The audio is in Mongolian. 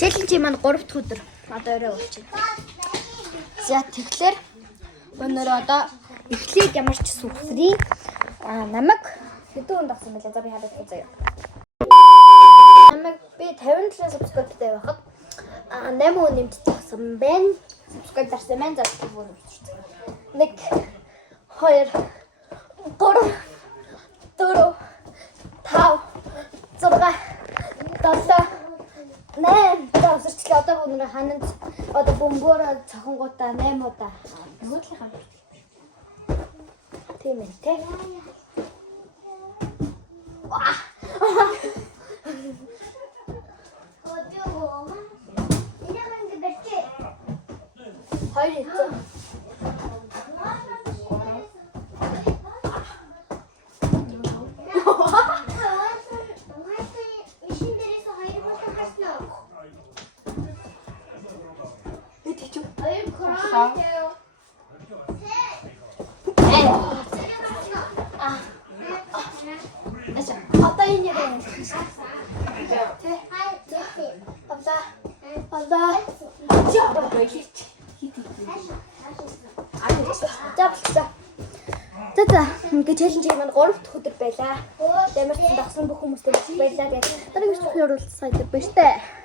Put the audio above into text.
Челленж маань 3 дахь өдөр одоо өрөө болчихно. За тэгэхээр өнөөдөр одоо эхлээд ямар ч сүрсрийн намайг хэдэн хүнд авсан байлаа. За би хараад үзье. Намайг би 57 subscribe-тай байхад 8 хүн нэмэгдсэн авсан байна. Subscribe дарсан маань за тийм үү. 1 2 3 4 5 6 7 осорчлоо одоо бүгд хананд одоо бөмбөрөө цохингуудаа 8 удаа нөгөөдлийнхаа тийм ээ те ингээд челленж маань 3 дахь өдөр байлаа. Ямарч дагсан бүх хүмүүстээ баярлалаа гэж. Дараагийн өдрийн уралдаан сайн байна штэ.